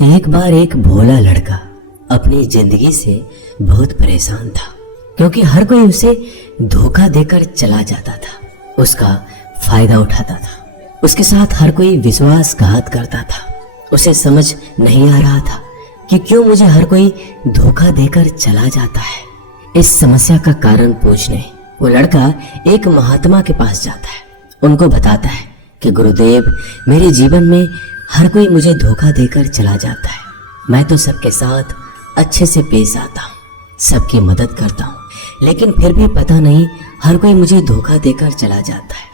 एक बार एक भोला लड़का अपनी जिंदगी से बहुत परेशान था, क्योंकि हर कोई उसे धोखा देकर चला जाता था, उसका फायदा उठाता था, उसके साथ हर कोई विश्वासघात करता था। उसे समझ नहीं आ रहा था कि क्यों मुझे हर कोई धोखा देकर चला जाता है। इस समस्या का कारण पूछने वो लड़का एक महात्मा के पास जाता है। उनको बताता है कि गुरुदेव, मेरे जीवन में हर कोई मुझे धोखा देकर चला जाता है। मैं तो सबके साथ अच्छे से पेश आता हूँ, सबकी मदद करता हूँ, लेकिन फिर भी पता नहीं हर कोई मुझे धोखा देकर चला जाता है।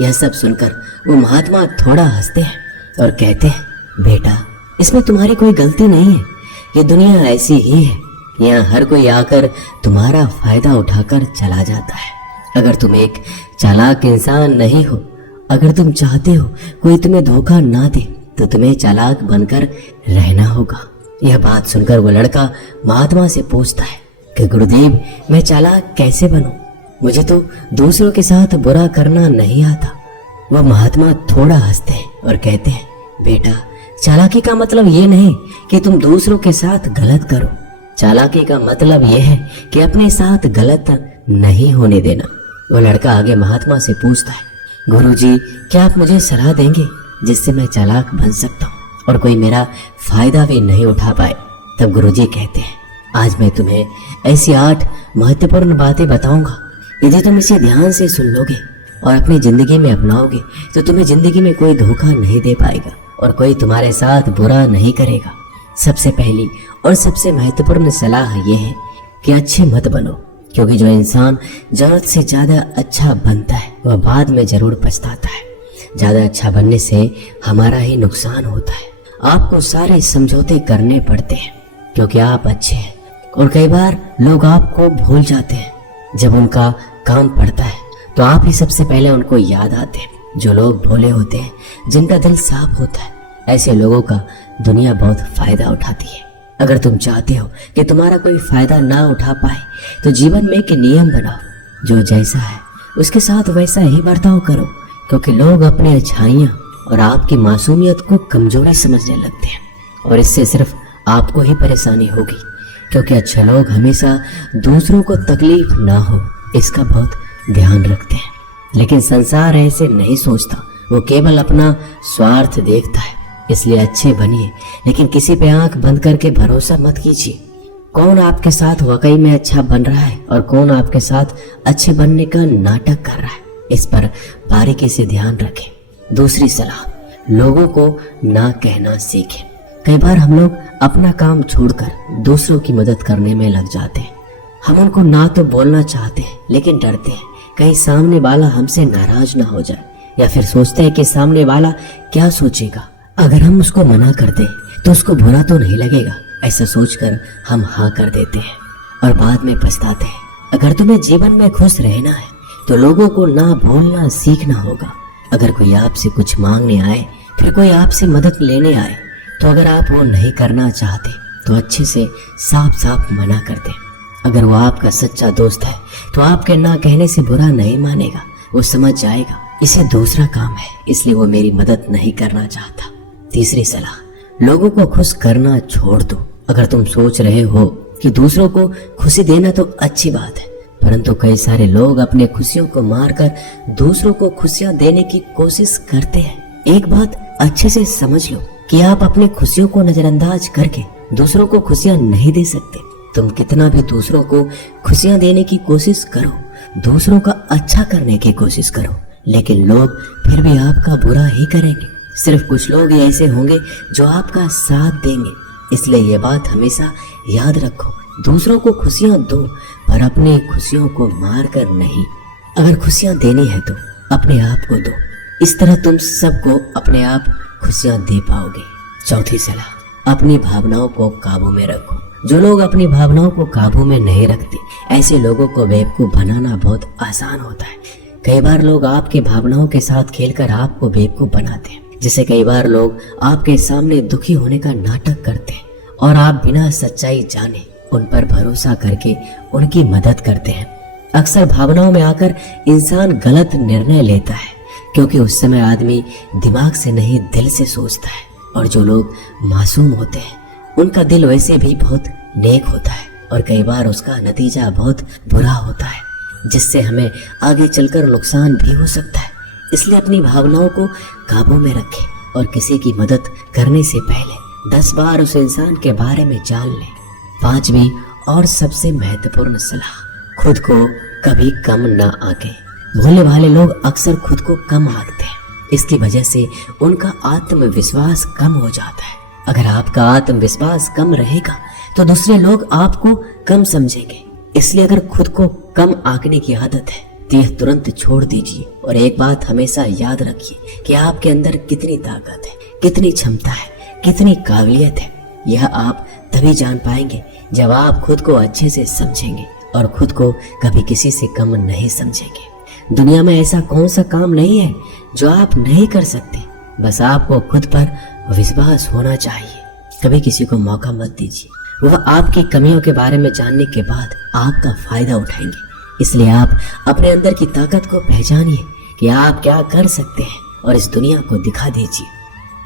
यह सब सुनकर वो महात्मा थोड़ा हंसते हैं और कहते हैं, बेटा, इसमें तुम्हारी कोई गलती नहीं है। ये दुनिया ऐसी ही है, यहाँ हर कोई आकर तुम्हारा फायदा उठाकर चला जाता है। अगर तुम एक चालाक इंसान नहीं हो, अगर तुम चाहते हो कोई तुम्हें धोखा ना दे, तो तुम्हें चालाक बनकर रहना होगा। यह बात सुनकर वो लड़का महात्मा से पूछता है कि गुरुदेव, मैं चालाक कैसे बनूं? मुझे तो दूसरों के साथ बुरा करना नहीं आता। वह महात्मा थोड़ा हंसते हैं और कहते हैं, बेटा, चालाकी का मतलब ये नहीं कि तुम दूसरों के साथ गलत करो। चालाकी का मतलब यह है कि अपने साथ गलत नहीं होने देना। वो लड़का आगे महात्मा से पूछता है, गुरुजी, क्या आप मुझे सलाह देंगे जिससे मैं चालाक बन सकता हूँ और कोई मेरा फायदा भी नहीं उठा पाए? तब गुरुजी कहते हैं, आज मैं तुम्हें ऐसी 8 महत्वपूर्ण बातें बताऊंगा। यदि तुम इसे ध्यान से सुन लोगे और अपनी जिंदगी में अपनाओगे तो तुम्हें जिंदगी में कोई धोखा नहीं दे पाएगा और कोई तुम्हारे साथ बुरा नहीं करेगा। सबसे पहली और सबसे महत्वपूर्ण सलाह यह है कि अच्छे मत बनो, क्योंकि जो इंसान जरूरत से ज्यादा अच्छा बनता है वह बाद में जरूर पछताता है। ज्यादा अच्छा बनने से हमारा ही नुकसान होता है। आपको सारे समझौते करने पड़ते हैं क्योंकि आप अच्छे हैं, और कई बार लोग आपको भूल जाते हैं। जब उनका काम पड़ता है तो आप ही सबसे पहले उनको याद आते हैं। जो लोग भोले होते हैं, जिनका दिल साफ होता है, ऐसे लोगों का दुनिया बहुत फायदा उठाती है। अगर तुम चाहते हो कि तुम्हारा कोई फायदा ना उठा पाए तो जीवन में एक नियम बनाओ, जो जैसा है उसके साथ वैसा ही बर्ताव करो, क्योंकि लोग अपनी अच्छाइयाँ और आपकी मासूमियत को कमजोरी समझने लगते हैं, और इससे सिर्फ आपको ही परेशानी होगी, क्योंकि अच्छे लोग हमेशा दूसरों को तकलीफ ना हो इसका बहुत ध्यान रखते हैं। लेकिन संसार ऐसे नहीं सोचता, वो केवल अपना स्वार्थ देखता है। इसलिए अच्छे बनिए, लेकिन किसी पे आंख बंद करके भरोसा मत कीजिए। कौन आपके साथ वाकई में अच्छा बन रहा है और कौन आपके साथ अच्छे बनने का नाटक कर रहा है, इस पर बारीकी से ध्यान रखें। दूसरी सलाह, लोगों को ना कहना सीखें। कई बार हम लोग अपना काम छोड़कर दूसरों की मदद करने में लग जाते हैं। हम उनको ना तो बोलना चाहते हैं, लेकिन डरते हैं कहीं सामने वाला हमसे नाराज ना हो जाए, या फिर सोचते हैं कि सामने वाला क्या सोचेगा। अगर हम उसको मना कर दें तो उसको बुरा तो नहीं लगेगा, ऐसा सोचकर हम हाँ कर देते हैं और बाद में पछताते हैं। अगर तुम्हें जीवन में खुश रहना है तो लोगों को ना बोलना सीखना होगा। अगर कोई आपसे कुछ मांगने आए, फिर कोई आपसे मदद लेने आए, तो अगर आप वो नहीं करना चाहते तो अच्छे से साफ साफ मना कर दें। अगर वो आपका सच्चा दोस्त है तो आपके ना कहने से बुरा नहीं मानेगा, वो समझ जाएगा इसे दूसरा काम है, इसलिए वो मेरी मदद नहीं करना चाहता। तीसरी सलाह, लोगों को खुश करना छोड़ दो। अगर तुम सोच रहे हो कि दूसरों को खुशी देना तो अच्छी बात है, परंतु कई सारे लोग अपने खुशियों को मारकर दूसरों को खुशियां देने की कोशिश करते हैं। एक बात अच्छे से समझ लो कि आप अपनी खुशियों को नजरअंदाज करके दूसरों को खुशियां नहीं दे सकते। तुम कितना भी दूसरों को खुशियां देने की कोशिश करो, दूसरों का अच्छा करने की कोशिश करो, लेकिन लोग फिर भी आपका बुरा ही करेंगे। सिर्फ कुछ लोग ही ऐसे होंगे जो आपका साथ देंगे। इसलिए ये बात हमेशा याद रखो, दूसरों को खुशियां दो पर अपनी खुशियों को मार कर नहीं। अगर खुशियां देनी है तो अपने आप को दो, इस तरह तुम सबको अपने आप खुशियां दे पाओगे। चौथी सलाह, अपनी भावनाओं को काबू में रखो। जो लोग अपनी भावनाओं को काबू में नहीं रखते, ऐसे लोगों को बेवकूफ बनाना बहुत आसान होता है। कई बार लोग आपकी भावनाओं के साथ खेलकर आपको बेवकूफ बनाते हैं, जिससे कई बार लोग आपके सामने दुखी होने का नाटक करते हैं और आप बिना सच्चाई जाने उन पर भरोसा करके उनकी मदद करते हैं। अक्सर भावनाओं में आकर इंसान गलत निर्णय लेता है, क्योंकि उस समय आदमी दिमाग से नहीं दिल से सोचता है और जो लोग मासूम होते हैं उनका दिल वैसे भी बहुत नेक होता है और कई बार उसका नतीजा बहुत बुरा होता है, जिससे हमें आगे चलकर नुकसान भी हो सकता है। इसलिए अपनी भावनाओं को काबू में रखें और किसी की मदद करने से पहले 10 बार उस इंसान के बारे में जान लें। 5वीं और सबसे महत्वपूर्ण सलाह, खुद को कभी कम ना आंके। भोले भाले लोग अक्सर खुद को कम आंकते हैं। इसकी वजह से उनका आत्मविश्वास कम हो जाता है। अगर आपका आत्मविश्वास कम रहेगा तो दूसरे लोग आपको कम समझेंगे। इसलिए अगर खुद को कम आंकने की आदत है तो यह तुरंत छोड़ दीजिए और एक बात हमेशा याद रखिए कि आपके अंदर कितनी ताकत है, कितनी क्षमता है, कितनी काबिलियत है। यह आप तभी जान पाएंगे जब आप खुद को अच्छे से समझेंगे और खुद को कभी किसी से कम नहीं समझेंगे। दुनिया में ऐसा कौन सा काम नहीं है जो आप नहीं कर सकते, बस आपको खुद पर विश्वास होना चाहिए। कभी किसी को मौका मत दीजिए, वह आपकी कमियों के बारे में जानने के बाद आपका फायदा उठाएंगे। इसलिए आप अपने अंदर की ताकत को पहचानिए कि आप क्या कर सकते हैं और इस दुनिया को दिखा दीजिए।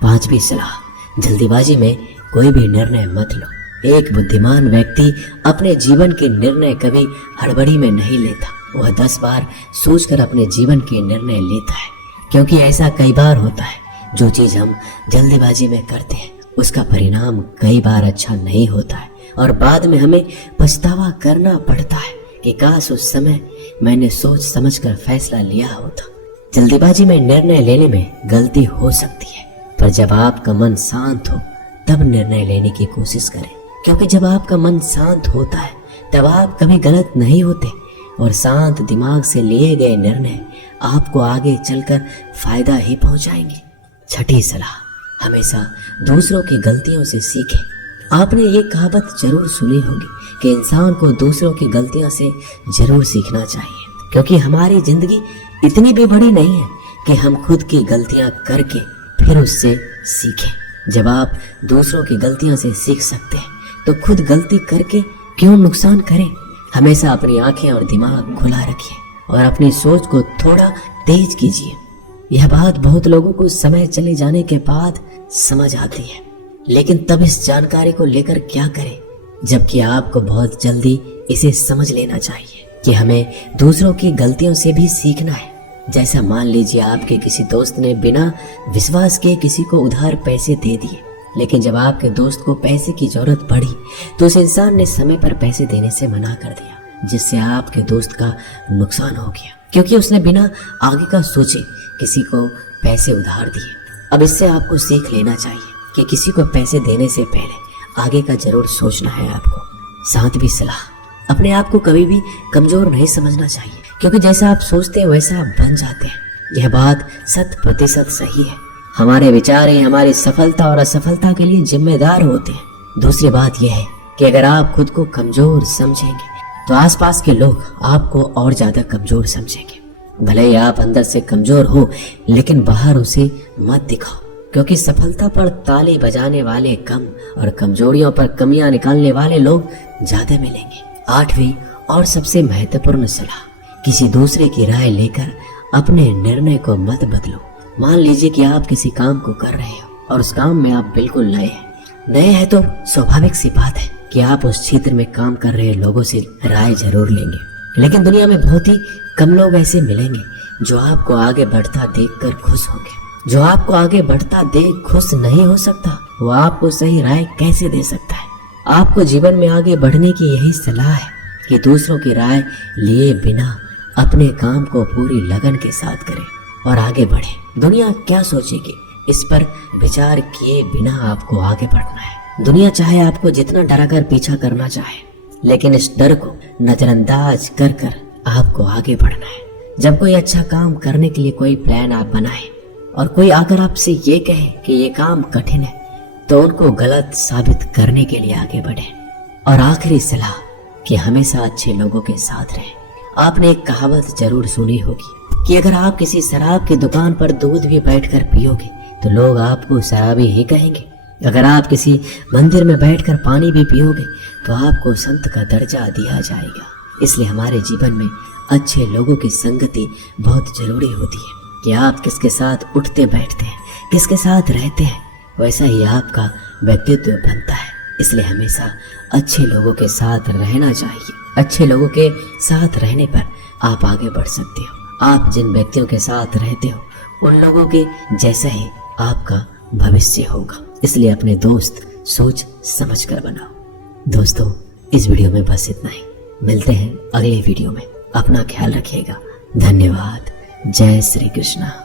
5वीं सलाह, जल्दीबाजी में कोई भी निर्णय मत लो। एक बुद्धिमान व्यक्ति अपने जीवन के निर्णय कभी हड़बड़ी में नहीं लेता। वह 10 बार सोचकर अपने जीवन के निर्णय लेता है, क्योंकि ऐसा कई बार होता है जो चीज हम जल्दीबाजी में करते हैं उसका परिणाम कई बार अच्छा नहीं होता है और बाद में हमें पछतावा करना पड़ता है कि काश उस समय मैंने सोच समझकर फैसला लिया होता। जल्दीबाजी में निर्णय लेने में गलती हो सकती है, पर जब आपका मन शांत हो तब निर्णय लेने की कोशिश करें, क्योंकि जब आपका मन शांत होता है तब आप कभी गलत नहीं होते और शांत दिमाग से लिए गए निर्णय आपको आगे चलकर फायदा ही पहुंचाएंगे। 6ठी सलाह, हमेशा दूसरों की गलतियों से सीखें। आपने ये कहावत जरूर सुनी होगी कि इंसान को दूसरों की गलतियों से जरूर सीखना चाहिए, क्योंकि हमारी जिंदगी इतनी भी बड़ी नहीं है कि हम खुद की गलतियां करके फिर उससे सीखें। जब आप दूसरों की गलतियों से सीख सकते हैं तो खुद गलती करके क्यों नुकसान करें। हमेशा अपनी आंखें और दिमाग खुला रखिए और अपनी सोच को थोड़ा तेज कीजिए। यह बात बहुत लोगों को समय चले जाने के बाद समझ आती है, लेकिन तब इस जानकारी को लेकर क्या करें, जबकि आपको बहुत जल्दी इसे समझ लेना चाहिए कि हमें दूसरों की गलतियों से भी सीखना है। जैसा मान लीजिए आपके किसी दोस्त ने बिना विश्वास के किसी को उधार पैसे दे दिए, लेकिन जब आपके दोस्त को पैसे की जरूरत पड़ी तो उस इंसान ने समय पर पैसे देने से मना कर दिया, जिससे आपके दोस्त का नुकसान हो गया, क्योंकि उसने बिना आगे का सोचे किसी को पैसे उधार दिए। अब इससे आपको सीख लेना चाहिए कि किसी को पैसे देने से पहले आगे का जरूर सोचना है आपको। 7वीं सलाह, अपने आप को कभी भी कमजोर नहीं समझना चाहिए, क्योंकि जैसा आप सोचते हैं वैसा आप बन जाते हैं। यह बात 100% सही है। हमारे विचार ही हमारी सफलता और असफलता के लिए जिम्मेदार होते हैं। दूसरी बात यह है कि अगर आप खुद को कमजोर समझेंगे तो आसपास के लोग आपको और ज्यादा कमजोर समझेंगे। भले ही आप अंदर से कमजोर हो, लेकिन बाहर उसे मत दिखाओ, क्योंकि सफलता पर ताली बजाने वाले कम और कमजोरियों पर कमियां निकालने वाले लोग ज्यादा मिलेंगे। 8वीं और सबसे महत्वपूर्ण सलाह, किसी दूसरे की राय लेकर अपने निर्णय को मत बदलो। मान लीजिए कि आप किसी काम को कर रहे हो और उस काम में आप बिल्कुल नए हैं तो स्वाभाविक सी बात है कि आप उस क्षेत्र में काम कर रहे लोगों से राय जरूर लेंगे, लेकिन दुनिया में बहुत ही कम लोग ऐसे मिलेंगे जो आपको आगे बढ़ता देखकर खुश होंगे। जो आपको आगे बढ़ता देख खुश नहीं हो सकता, वो आपको सही राय कैसे दे सकता है। आपको जीवन में आगे बढ़ने की यही सलाह है कि दूसरों की राय लिए बिना अपने काम को पूरी लगन के साथ करें और आगे बढ़े। दुनिया क्या सोचेगी, इस पर विचार किए बिना आपको आगे बढ़ना है। दुनिया चाहे आपको जितना डराकर पीछा करना चाहे, लेकिन इस डर को नजरअंदाज कर कर आपको आगे बढ़ना है। जब कोई अच्छा काम करने के लिए कोई प्लान आप बनाए और कोई आकर आपसे ये कहे कि ये काम कठिन है, तो उनको गलत साबित करने के लिए आगे बढ़े। और आखिरी सलाह कि हमेशा अच्छे लोगों के साथ रहें। आपने एक कहावत जरूर सुनी होगी कि अगर आप किसी शराब की दुकान पर दूध भी बैठकर पियोगे तो लोग आपको शराबी ही कहेंगे। अगर आप किसी मंदिर में बैठकर पानी भी पियोगे तो आपको संत का दर्जा दिया जाएगा। इसलिए हमारे जीवन में अच्छे लोगों की संगति बहुत जरूरी होती है कि आप किसके साथ उठते बैठते हैं, किसके साथ रहते हैं, वैसा ही आपका व्यक्तित्व बनता है। इसलिए हमेशा अच्छे लोगों के साथ रहना चाहिए। अच्छे लोगों के साथ रहने पर आप आगे बढ़ सकते हो। आप जिन व्यक्तियों के साथ रहते हो उन लोगों के जैसा ही आपका भविष्य होगा। इसलिए अपने दोस्त सोच समझ कर बनाओ। दोस्तों, इस वीडियो में बस इतना ही। मिलते हैं अगले वीडियो में। अपना ख्याल रखिएगा। धन्यवाद। जय श्री कृष्णा।